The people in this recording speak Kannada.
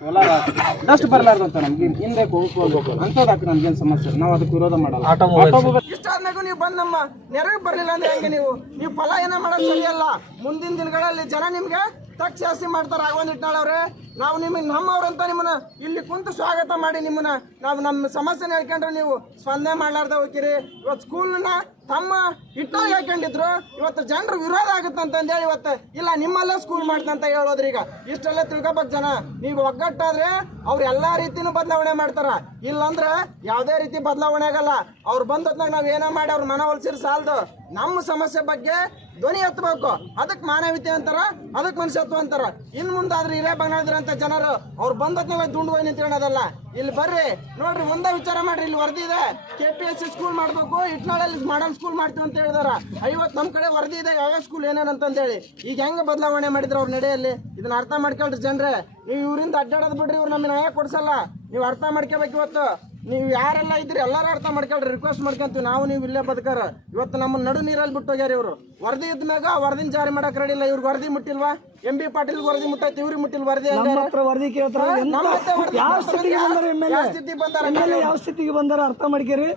ಸೋಲಾರ್ ಡಸ್ಟ್ ಬರಲಾರ್ದಂತ ನಮ್ಗೆ ಹಿಂದೆ ಹೋಗ್ಬೇಕು ಅಂತದಾಕ ನಮ್ಗೇನು ಸಮಸ್ಯೆ, ನಾವು ಅದಕ್ಕೆ ವಿರೋಧ ಮಾಡಲ್ಲ. ಇಷ್ಟಾದ್ಮೇಗೂ ನೀವು ಬಂದು ನಮ್ಮ ನೆರವು ಬರಲಿಲ್ಲ ಅಂದ್ರೆ ಹೆಂಗೆ? ನೀವು ಫಲ ಏನೋ ಮಾಡೋದು ಸರಿಯಲ್ಲ. ಮುಂದಿನ ದಿನಗಳಲ್ಲಿ ಜನ ನಿಮ್ಗೆ ತಕ್ಕ ಶಾಸ್ತಿ ಮಾಡ್ತಾರೆ. ರಾಘವೇಂದ್ರ ಹಿಟ್ನಾಳ್ ಅವ್ರೆ, ನಾವು ನಿಮಗೆ ನಮ್ಮವ್ರಂತ ನಿಮ್ಮನ್ನ ಇಲ್ಲಿ ಕುಂತು ಸ್ವಾಗತ ಮಾಡಿ ನಿಮ್ಮನ್ನ ನಾವು ನಮ್ಮ ಸಮಸ್ಯೆನ ಹೇಳ್ಕೊಂಡ್ರೆ ನೀವು ಸ್ಪಂದನೆ ಮಾಡ್ಲಾರ್ದ ಹೋಗಿರಿ. ಇವತ್ತು ಸ್ಕೂಲ್ನ ತಮ್ಮ ಹಿಟ್ನಾಳ್ ಹಾಕೊಂಡಿದ್ರು, ಇವತ್ತು ಜನರು ವಿರೋಧ ಆಗುತ್ತಂತಂದೇಳಿ ಇವತ್ತು ಇಲ್ಲ ನಿಮ್ಮಲ್ಲೇ ಸ್ಕೂಲ್ ಮಾಡ್ತಂತ ಹೇಳೋದ್ರಿ. ಈಗ ಇಷ್ಟೆಲ್ಲ ತಿಳ್ಕೊಬೇಕು ಜನ. ನೀವು ಒಗ್ಗಟ್ಟಾದ್ರೆ ಅವ್ರು ಎಲ್ಲಾ ರೀತಿನೂ ಬದಲಾವಣೆ ಮಾಡ್ತಾರ, ಇಲ್ಲಾಂದ್ರೆ ಯಾವುದೇ ರೀತಿ ಬದಲಾವಣೆ ಆಗಲ್ಲ. ಅವ್ರು ಬಂದತ್ನಾಗ ನಾವ್ ಏನೋ ಮಾಡಿ ಅವ್ರ ಮನವೊಲಿಸಿದ್ರೆ ಸಾಲದು. ನಮ್ಮ ಸಮಸ್ಯೆ ಬಗ್ಗೆ ಧ್ವನಿ ಎತ್ತಬೇಕು. ಅದಕ್ಕೆ ಮಾನವೀಯತೆ ಅಂತಾರ, ಅದಕ್ಕೆ ಮನುಷ್ಯತ್ವ ಅಂತಾರ. ಇನ್ ಮುಂದಾದ್ರೆ ಹಿರೇ ಬಂಗಾಳದ್ರಂತ ಜನರು ಅವ್ರು ಬಂದತ್ನಾಗ ದುಂಡು ಹೋಗಿ ನಿಂತ್ಕೊಳ್ಳೋದಲ್ಲ. ಇಲ್ಲಿ ಬರ್ರಿ ನೋಡ್ರಿ, ಮುಂದೆ ವಿಚಾರ ಮಾಡ್ರಿ. ಇಲ್ಲಿ ವರದಿ ಇದೆ, KPSC ಸ್ಕೂಲ್ ಮಾಡ್ಬೇಕು, ಹಿಟ್ನಾಳಲ್ಲಿ ಮಾಡರ್ನ್ ಸ್ಕೂಲ್ ಮಾಡ್ತೀವಿ ಅಂತ ಹೇಳಿದಾರ. 50 ನಮ್ ಕಡೆ ವರದಿ ಇದೆ ಯಾವ ಸ್ಕೂಲ್ ಏನೇನಂತಂದೇಳಿ. ಈಗ ಹೆಂಗ ಬದಲಾವಣೆ ಮಾಡಿದ್ರು ಅವ್ರ ನಡೆಯಲ್ಲಿ, ಇದನ್ನ ಅರ್ಥ ಮಾಡ್ಕೊಳ್ರಿ ಜನರೇ. ನೀವು ಇವರಿಂದ ಅಡ್ಡಾಡೋದ್ ಬಿಡ್ರಿ, ಇವ್ರು ನಮ್ಗೆ ನ್ಯಾಯ ಕೊಡ್ಸಲ್ಲ. ನೀವು ಅರ್ಥ ಮಾಡ್ಕೋಬೇಕು. ಇವತ್ತು ನೀವು ಯಾರೆಲ್ಲ ಇದ್ರಿ ಎಲ್ಲರೂ ಅರ್ಥ ಮಾಡ್ಕೊಳ್ರಿ, ರಿಕ್ವೆಸ್ಟ್ ಮಾಡ್ಕೊಂತೀವಿ. ನಾವು ನೀವು ಇಲ್ಲೇ ಬದುಕಾರ. ಇವತ್ತು ನಮ್ಮ ನಡು ನೀರಲ್ಲಿ ಬಿಟ್ಟು ಹೋಗ್ಯಾರ ಇವರು. ವರದಿ ಇದ್ಮ್ಯಾಗ ವರದಿನ ಜಾರಿ ಮಾಡಕ್ ರೆಡಿ ಇಲ್ಲ. ಇವ್ರಿಗೆ ವರದಿ ಮುಟ್ಟಿಲ್ವಾ? MB ಪಾಟೀಲ್ ವರದಿ ಮುಟ್ಟೈತಿ, ಇವ್ರಿಗೆ ಮುಟ್ಟಿಲ್ ವರದಿ. ಯಾವ ಸ್ಥಿತಿಗೆ ಬಂದಾರ ಅರ್ಥ ಮಾಡ್ಕೇರಿ.